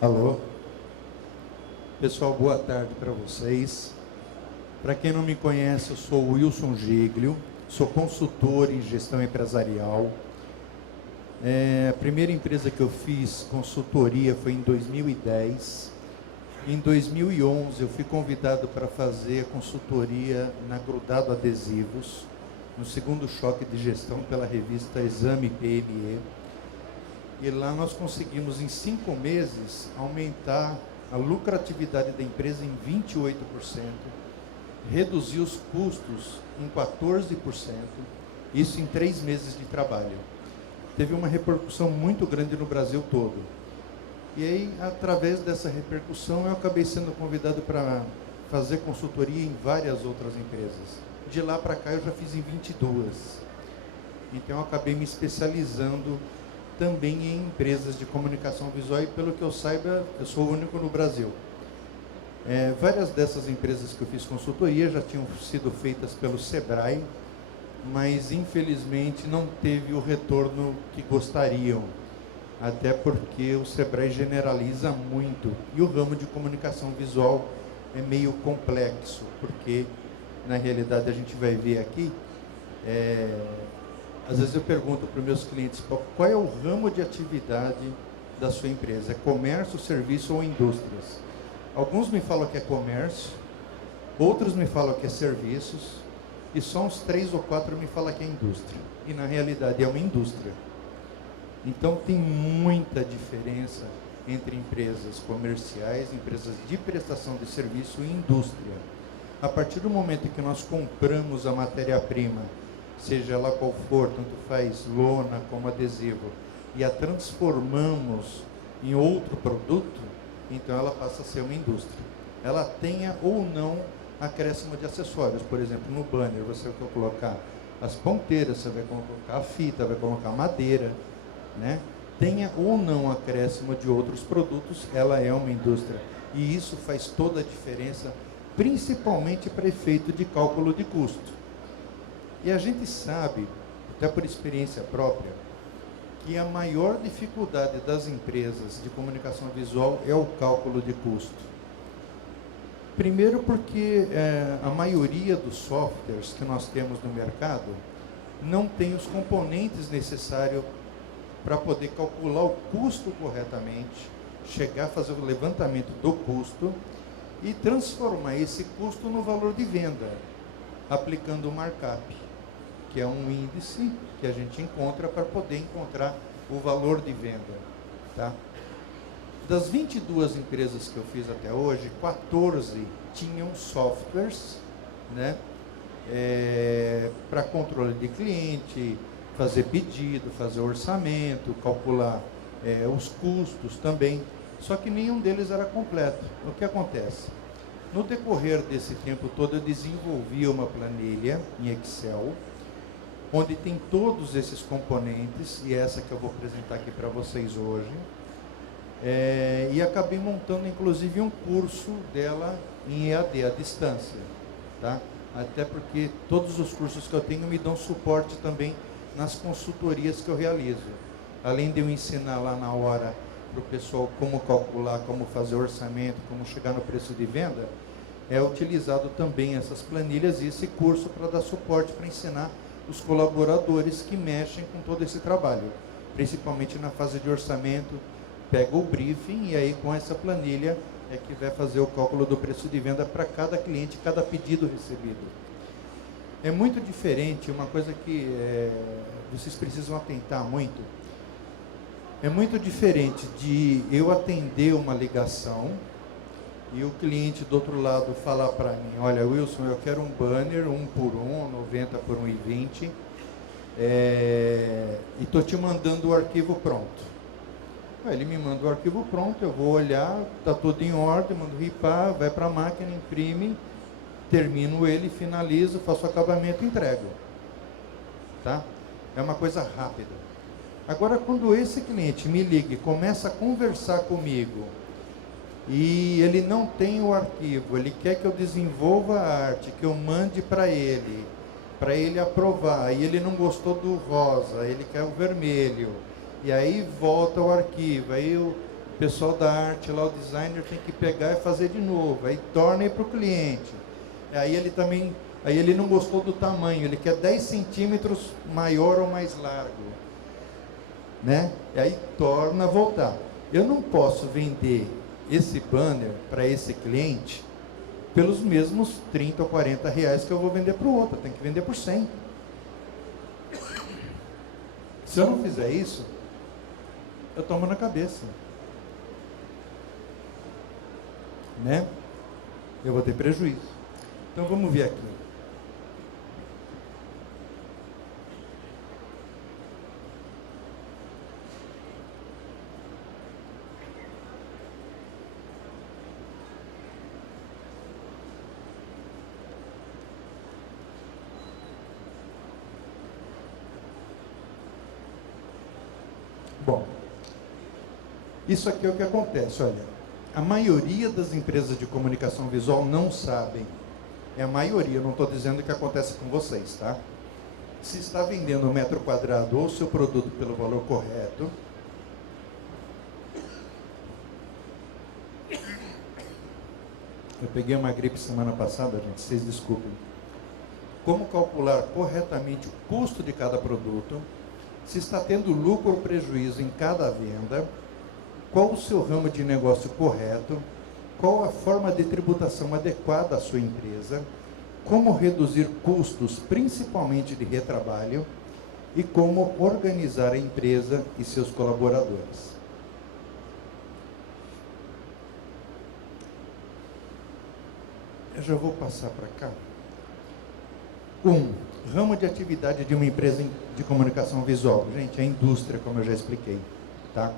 Alô? Pessoal, boa tarde para vocês. Para quem não me conhece, eu sou o Wilson Giglio, sou consultor em gestão empresarial. A primeira empresa que eu fiz consultoria foi em 2010. Em 2011, eu fui convidado para fazer consultoria na Grudado Adesivos, no segundo choque de gestão pela revista Exame PME. E lá nós conseguimos, em 5 meses, aumentar a lucratividade da empresa em 28%, reduzir os custos em 14%, isso em 3 meses de trabalho. Teve uma repercussão muito grande no Brasil todo. E aí, através dessa repercussão, eu acabei sendo convidado para fazer consultoria em várias outras empresas. De lá para cá, eu já fiz em 22. Então, eu acabei me especializando também em empresas de comunicação visual e, pelo que eu saiba, eu sou o único no Brasil. Várias dessas empresas que eu fiz consultoria já tinham sido feitas pelo Sebrae, mas infelizmente não teve o retorno que gostariam, até porque o Sebrae generaliza muito e o ramo de comunicação visual é meio complexo, porque na realidade a gente vai ver aqui, às vezes eu pergunto para os meus clientes, qual é o ramo de atividade da sua empresa? É comércio, serviço ou indústrias? Alguns me falam que é comércio, outros me falam que é serviços, e só uns 3 ou 4 me falam que é indústria. E na realidade é uma indústria. Então tem muita diferença entre empresas comerciais, empresas de prestação de serviço e indústria. A partir do momento que nós compramos a matéria-prima, seja ela qual for, tanto faz lona como adesivo, e a transformamos em outro produto, então ela passa a ser uma indústria. Ela tenha ou não acréscimo de acessórios. Por exemplo, no banner você vai colocar as ponteiras, você vai colocar a fita, vai colocar madeira, né? Tenha ou não acréscimo de outros produtos, ela é uma indústria. E isso faz toda a diferença, principalmente para efeito de cálculo de custo. E a gente sabe, até por experiência própria, que a maior dificuldade das empresas de comunicação visual é o cálculo de custo. Primeiro porque a maioria dos softwares que nós temos no mercado não tem os componentes necessários para poder calcular o custo corretamente, chegar a fazer o levantamento do custo e transformar esse custo no valor de venda, aplicando o markup, que é um índice que a gente encontra para poder encontrar o valor de venda, tá? Das 22 empresas que eu fiz até hoje, 14 tinham softwares, né, para controle de cliente, fazer pedido, fazer orçamento, calcular os custos também, só que nenhum deles era completo. O que acontece? No decorrer desse tempo todo, eu desenvolvi uma planilha em Excel, onde tem todos esses componentes, e essa que eu vou apresentar aqui para vocês hoje, e acabei montando inclusive um curso dela em EAD, à distância, tá? Até porque todos os cursos que eu tenho me dão suporte também nas consultorias que eu realizo. Além de eu ensinar lá na hora para o pessoal como calcular, como fazer orçamento, como chegar no preço de venda, é utilizado também essas planilhas e esse curso para dar suporte, para ensinar os colaboradores que mexem com todo esse trabalho, principalmente na fase de orçamento. Pega o briefing e aí com essa planilha é que vai fazer o cálculo do preço de venda para cada cliente, cada pedido recebido. É muito diferente, uma coisa que vocês precisam atentar muito, é muito diferente de eu atender uma ligação e o cliente do outro lado falar para mim, olha Wilson, eu quero um banner 1 por 1, 90 por 1,20 e estou te mandando o arquivo pronto. Aí ele me manda o arquivo pronto, eu vou olhar, está tudo em ordem, mando ripar, vai para a máquina, imprime, termino ele, finalizo, faço acabamento e entrego. Tá? É uma coisa rápida. Agora, quando esse cliente me liga e começa a conversar comigo, e ele não tem o arquivo, ele quer que eu desenvolva a arte, que eu mande para ele aprovar, e ele não gostou do rosa, ele quer o vermelho, e aí volta o arquivo, aí pessoal da arte lá, o designer, tem que pegar e fazer de novo, aí torna para o cliente. Aí ele não gostou do tamanho, ele quer 10 centímetros maior ou mais largo, né? E aí torna a voltar. Eu não posso vender esse banner para esse cliente pelos mesmos 30 ou 40 reais que eu vou vender para o outro, eu tenho que vender por 100. Se eu não fizer isso, eu tomo na cabeça, né? Eu vou ter prejuízo. Então vamos ver aqui. Bom, isso aqui é o que acontece, olha. A maioria das empresas de comunicação visual não sabem. É a maioria, eu não estou dizendo que acontece com vocês, tá? Se está vendendo um metro quadrado ou seu produto pelo valor correto, eu peguei uma gripe semana passada, gente, vocês desculpem. Como calcular corretamente o custo de cada produto, se está tendo lucro ou prejuízo em cada venda, qual o seu ramo de negócio correto, qual a forma de tributação adequada à sua empresa, como reduzir custos, principalmente de retrabalho, e como organizar a empresa e seus colaboradores. Eu já vou passar para cá. Ramo de atividade de uma empresa de comunicação visual. Gente, é a indústria, como eu já expliquei, tá?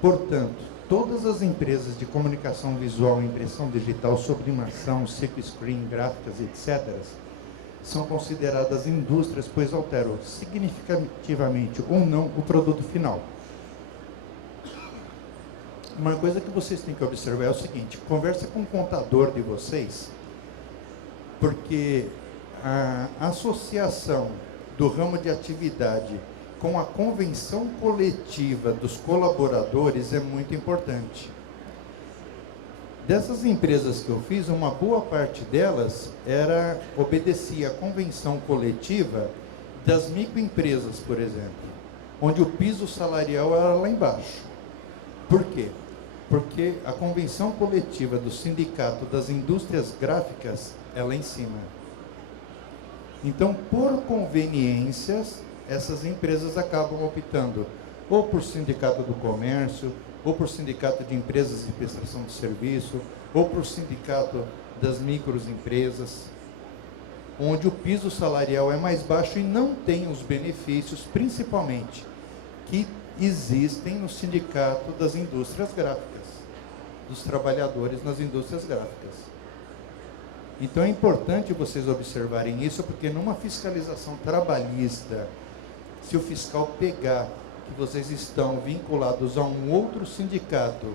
Portanto, todas as empresas de comunicação visual, impressão digital, sublimação, silk screen, gráficas, etc., são consideradas indústrias, pois alteram significativamente ou não o produto final. Uma coisa que vocês têm que observar é o seguinte: conversa com o contador de vocês, porque a associação do ramo de atividade com a convenção coletiva dos colaboradores é muito importante. Dessas empresas que eu fiz, uma boa parte delas obedecia à convenção coletiva das microempresas, por exemplo, onde o piso salarial era lá embaixo. Por quê? Porque a convenção coletiva do sindicato das indústrias gráficas é lá em cima. Então, por conveniências, essas empresas acabam optando ou por sindicato do comércio, ou por sindicato de empresas de prestação de serviço, ou por sindicato das microempresas, onde o piso salarial é mais baixo e não tem os benefícios, principalmente, que existem no sindicato das indústrias gráficas, dos trabalhadores nas indústrias gráficas. Então é importante vocês observarem isso, porque numa fiscalização trabalhista, se o fiscal pegar que vocês estão vinculados a um outro sindicato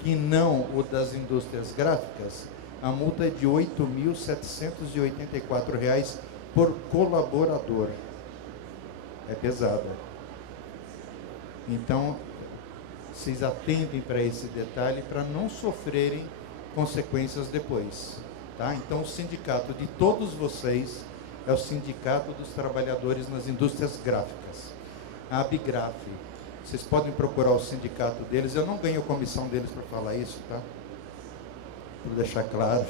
que não o das indústrias gráficas, a multa é de R$ 8.784 por colaborador. É pesada. Então, vocês atentem para esse detalhe para não sofrerem consequências depois. Tá? Então, o sindicato de todos vocês é o Sindicato dos Trabalhadores nas Indústrias Gráficas, a Abigraf. Vocês podem procurar o sindicato deles, eu não ganho comissão deles para falar isso, tá? Por deixar claro.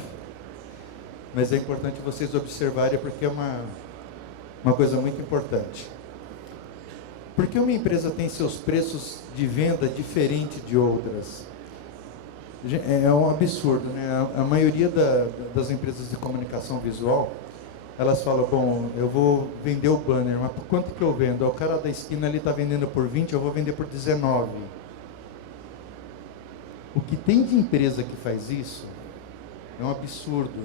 Mas é importante vocês observarem, porque é uma coisa muito importante. Porque uma empresa tem seus preços de venda diferentes de outras? É um absurdo, né? A maioria das empresas de comunicação visual, elas falam, bom, eu vou vender o banner, mas por quanto que eu vendo? O cara da esquina ali está vendendo por 20, eu vou vender por 19. O que tem de empresa que faz isso é um absurdo.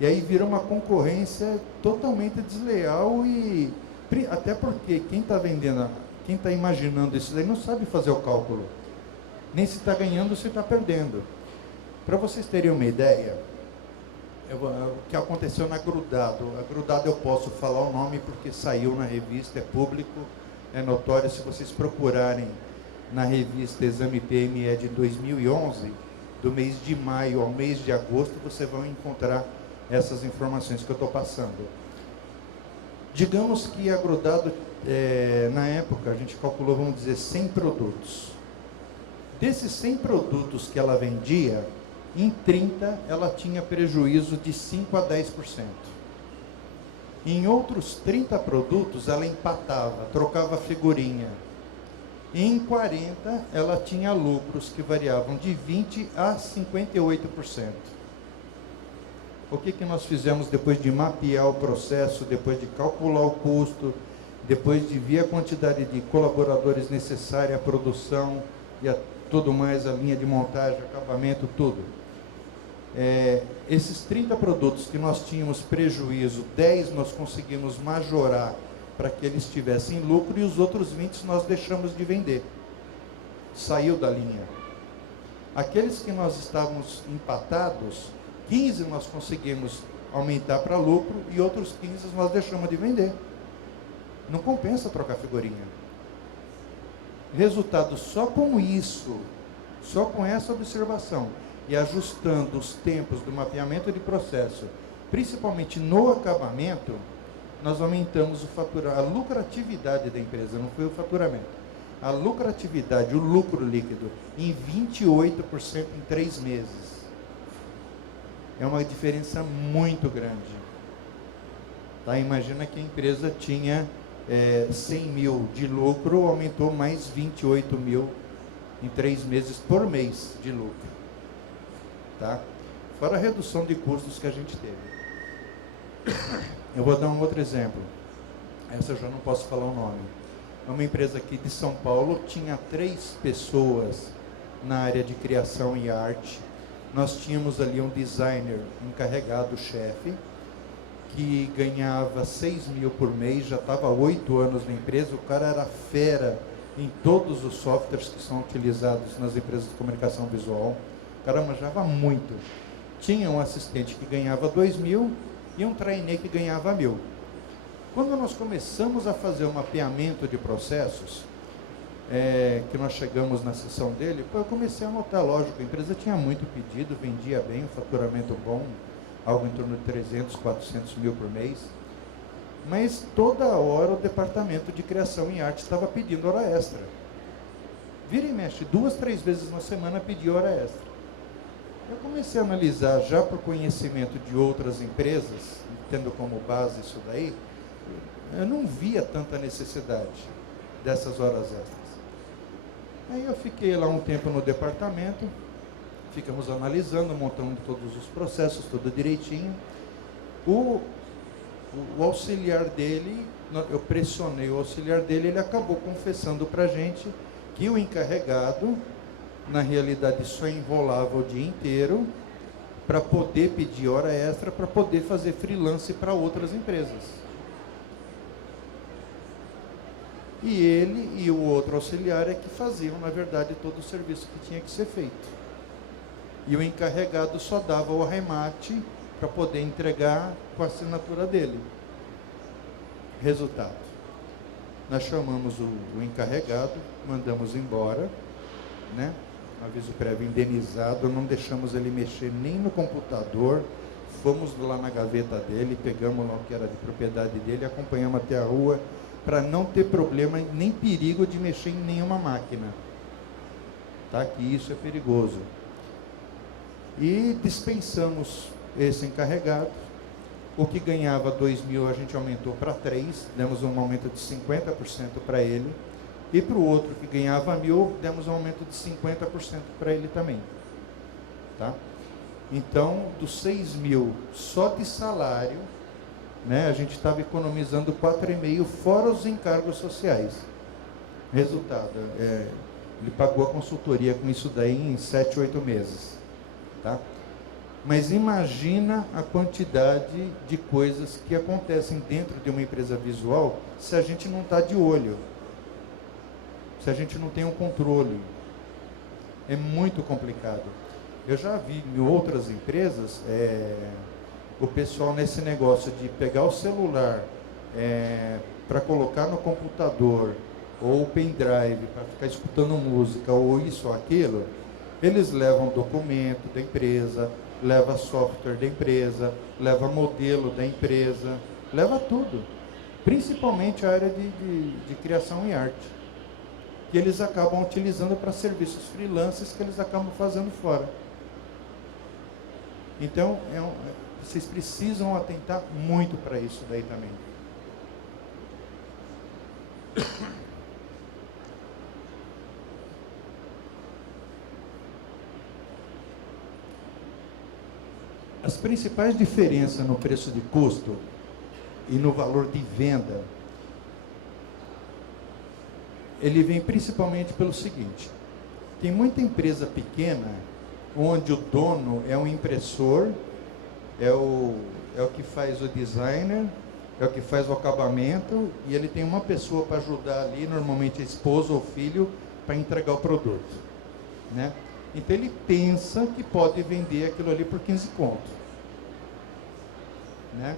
E aí vira uma concorrência totalmente desleal e até porque quem está vendendo, quem está imaginando isso daí não sabe fazer o cálculo. Nem se está ganhando ou se está perdendo. Para vocês terem uma ideia, o que aconteceu na Grudado. A Grudado eu posso falar o nome porque saiu na revista, é público, é notório. Se vocês procurarem na revista Exame PME de 2011, do mês de maio ao mês de agosto, você vai encontrar essas informações que eu estou passando. Digamos que a Agrodado, na época, a gente calculou, vamos dizer, 100 produtos. Desses 100 produtos que ela vendia, em 30 ela tinha prejuízo de 5 a 10%. Em outros 30 produtos ela empatava, trocava figurinha. Em 40 ela tinha lucros que variavam de 20 a 58%. O que nós fizemos depois de mapear o processo, depois de calcular o custo, depois de ver a quantidade de colaboradores necessária, a produção e tudo mais, a linha de montagem, acabamento, tudo. Esses 30 produtos que nós tínhamos prejuízo, 10 nós conseguimos majorar para que eles tivessem lucro e os outros 20 nós deixamos de vender. Saiu da linha. Aqueles que nós estávamos empatados, 15 nós conseguimos aumentar para lucro e outros 15 nós deixamos de vender. Não compensa trocar figurinha. Resultado, só com isso, só com essa observação e ajustando os tempos do mapeamento de processo, principalmente no acabamento, nós aumentamos a lucratividade da empresa, não foi o faturamento. A lucratividade, o lucro líquido, em 28% em 3 meses. É uma diferença muito grande. Tá? Imagina que a empresa tinha 100 mil de lucro, aumentou mais 28 mil em 3 meses por mês de lucro. Tá? Fora a redução de custos que a gente teve. Eu vou dar um outro exemplo. Essa eu já não posso falar o nome. Uma empresa aqui de São Paulo tinha 3 pessoas na área de criação e arte. Nós tínhamos ali um designer encarregado, chefe, que ganhava 6 mil por mês, já estava há 8 anos na empresa. O cara era fera em todos os softwares que são utilizados nas empresas de comunicação visual. O cara manjava muito. Tinha um assistente que ganhava 2 mil e um trainee que ganhava 1.000. Quando nós começamos a fazer o mapeamento de processos, que nós chegamos na sessão dele, eu comecei a notar, lógico, a empresa tinha muito pedido, vendia bem, um faturamento bom, algo em torno de 300, 400 mil por mês, mas toda hora o departamento de criação e arte estava pedindo hora extra. Vira e mexe, 2, 3 vezes na semana pedia hora extra. Eu comecei a analisar, já por conhecimento de outras empresas, tendo como base isso daí, eu não via tanta necessidade dessas horas extras. Aí eu fiquei lá um tempo no departamento, ficamos analisando, montando todos os processos, tudo direitinho. O auxiliar dele, eu pressionei o auxiliar dele, ele acabou confessando para a gente que o encarregado, na realidade, só enrolava o dia inteiro para poder pedir hora extra, para poder fazer freelance para outras empresas. E ele e o outro auxiliar é que faziam, na verdade, todo o serviço que tinha que ser feito. E o encarregado só dava o arremate para poder entregar com a assinatura dele. Resultado: nós chamamos o encarregado, mandamos embora, né? Aviso prévio indenizado, não deixamos ele mexer nem no computador, fomos lá na gaveta dele, pegamos lá o que era de propriedade dele, acompanhamos até a rua, para não ter problema nem perigo de mexer em nenhuma máquina, tá? Que isso é perigoso. E dispensamos esse encarregado. O que ganhava 2 mil a gente aumentou para 3, demos um aumento de 50% para ele, e para o outro que ganhava 1.000, demos um aumento de 50% para ele também, tá? Então, dos 6 mil só de salário, né, a gente estava economizando 4,5 fora os encargos sociais. Resultado, ele pagou a consultoria com isso daí em 7, 8 meses. Tá? Mas imagina a quantidade de coisas que acontecem dentro de uma empresa visual se a gente não está de olho, se a gente não tem um controle. É muito complicado. Eu já vi em outras empresas o pessoal nesse negócio de pegar o celular para colocar no computador ou pendrive para ficar escutando música, ou isso ou aquilo, eles levam documento da empresa, leva software da empresa, leva modelo da empresa, leva tudo. Principalmente a área de criação e arte, que eles acabam utilizando para serviços freelances que eles acabam fazendo fora. Então, vocês precisam atentar muito para isso daí também. As principais diferenças no preço de custo e no valor de venda, ele vem principalmente pelo seguinte: tem muita empresa pequena onde o dono é um impressor, é o que faz o designer, é o que faz o acabamento, e ele tem uma pessoa para ajudar ali, normalmente a esposa ou filho, para entregar o produto, né? Então ele pensa que pode vender aquilo ali por 15 conto, né?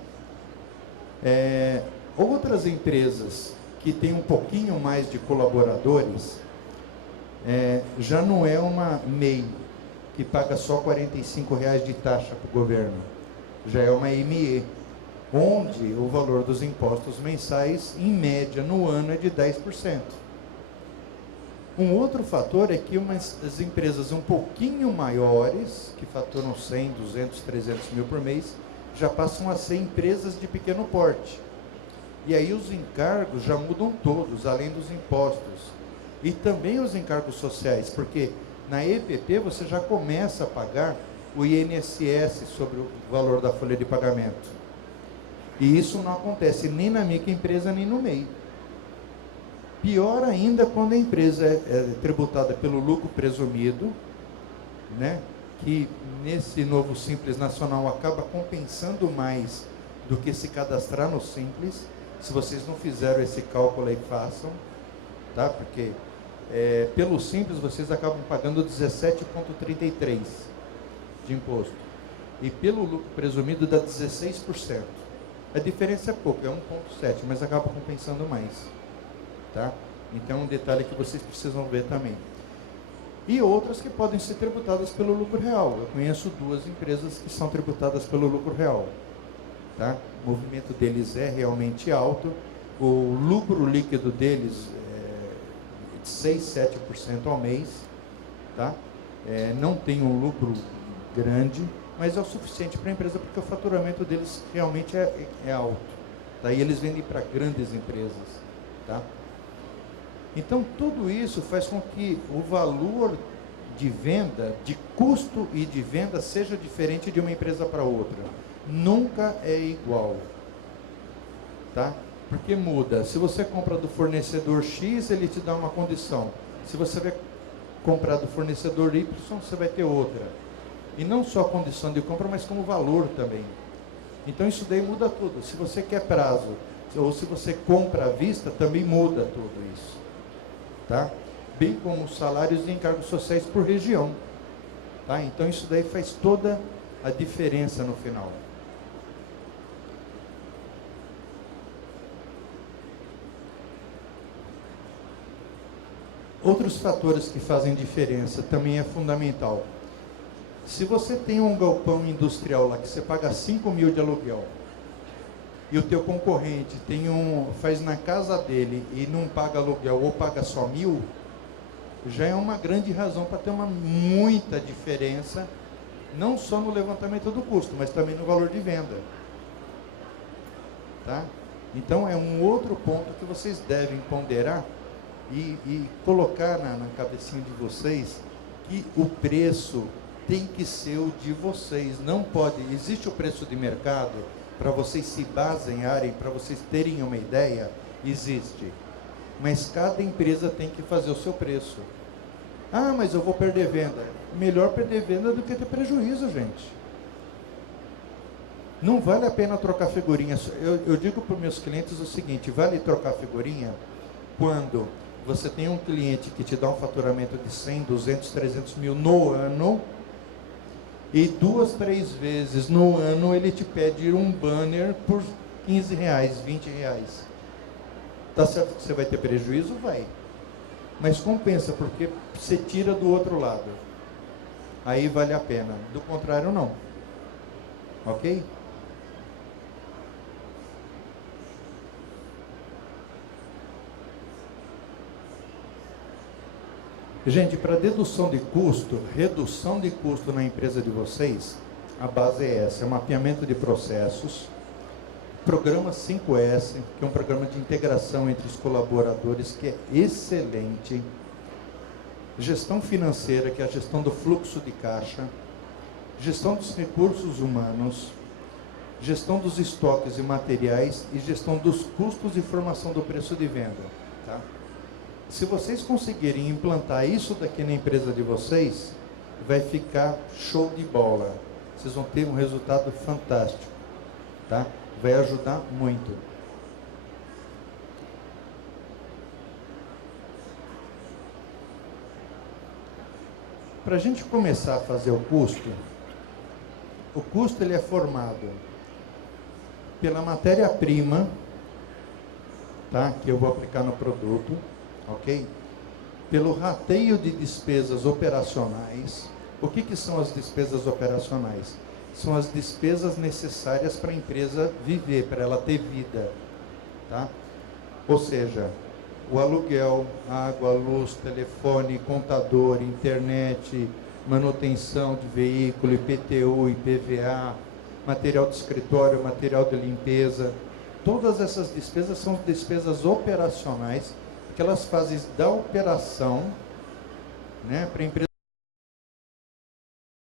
Outras empresas que têm um pouquinho mais de colaboradores, já não é uma MEI que paga só R$ 45,00 de taxa para o governo, já é uma ME, onde o valor dos impostos mensais, em média, no ano é de 10%. Um outro fator é que as empresas um pouquinho maiores, que faturam 100, 200, 300 mil por mês, já passam a ser empresas de pequeno porte. E aí os encargos já mudam todos, além dos impostos. E também os encargos sociais, porque na EPP você já começa a pagar o INSS sobre o valor da folha de pagamento. E isso não acontece nem na microempresa, nem no MEI. Pior ainda quando a empresa é tributada pelo lucro presumido, né? Que nesse novo Simples Nacional acaba compensando mais do que se cadastrar no Simples. Se vocês não fizeram esse cálculo aí, façam, tá? Porque pelo Simples vocês acabam pagando 17,33% de imposto. E pelo lucro presumido dá 16%. A diferença é pouco, é 1,7%, mas acaba compensando mais, tá? Então, um detalhe que vocês precisam ver também. E outras que podem ser tributadas pelo lucro real. Eu conheço 2 empresas que são tributadas pelo lucro real, tá? O movimento deles é realmente alto. O lucro líquido deles é de 6, 7% ao mês, tá? Não tem um lucro grande, mas é o suficiente para a empresa, porque o faturamento deles realmente é alto. Daí eles vendem para grandes empresas, tá? Então, tudo isso faz com que o valor de venda, de custo e de venda, seja diferente de uma empresa para outra. Nunca é igual, tá? Porque muda. Se você compra do fornecedor X, ele te dá uma condição. Se você vai comprar do fornecedor Y, você vai ter outra. E não só a condição de compra, mas como valor também. Então, isso daí muda tudo. Se você quer prazo, ou se você compra à vista, também muda tudo isso. Tá? Bem como os salários e encargos sociais por região, tá? Então isso daí faz toda a diferença no final. Outros fatores que fazem diferença também é fundamental. Se você tem um galpão industrial lá que você paga 5 mil de aluguel, e o teu concorrente faz na casa dele e não paga aluguel ou paga só 1.000, já é uma grande razão para ter muita diferença, não só no levantamento do custo, mas também no valor de venda, tá? Então é um outro ponto que vocês devem ponderar e colocar na cabecinha de vocês, que o preço tem que ser o de vocês. Não pode, existe o preço de mercado, para vocês se basearem, para vocês terem uma ideia, existe. Mas cada empresa tem que fazer o seu preço. Ah, mas eu vou perder venda. Melhor perder venda do que ter prejuízo, gente. Não vale a pena trocar figurinha. Eu digo para os meus clientes o seguinte: vale trocar figurinha quando você tem um cliente que te dá um faturamento de 100, 200, 300 mil no ano, e 2, 3 vezes no ano ele te pede um banner por R$15, R$20. Tá certo que você vai ter prejuízo? Vai. Mas compensa, porque você tira do outro lado. Aí vale a pena. Do contrário, não. Ok? Gente, para dedução de custo, redução de custo na empresa de vocês, a base é essa, é mapeamento de processos, programa 5S, que é um programa de integração entre os colaboradores, que é excelente, gestão financeira, que é a gestão do fluxo de caixa, gestão dos recursos humanos, gestão dos estoques e materiais e gestão dos custos e formação do preço de venda, tá? Se vocês conseguirem implantar isso daqui na empresa de vocês, vai ficar show de bola. Vocês vão ter um resultado fantástico, tá? Vai ajudar muito. Para a gente começar a fazer o custo ele é formado pela matéria-prima, tá? Que eu vou aplicar no produto. Ok? Pelo rateio de despesas operacionais. O que são as despesas operacionais? São as despesas necessárias para a empresa viver, para ela ter vida. Tá? Ou seja, o aluguel, água, luz, telefone, contador, internet, manutenção de veículo, IPTU, IPVA, material de escritório, material de limpeza. Todas essas despesas são despesas operacionais, que elas fazem da operação, né, para a empresa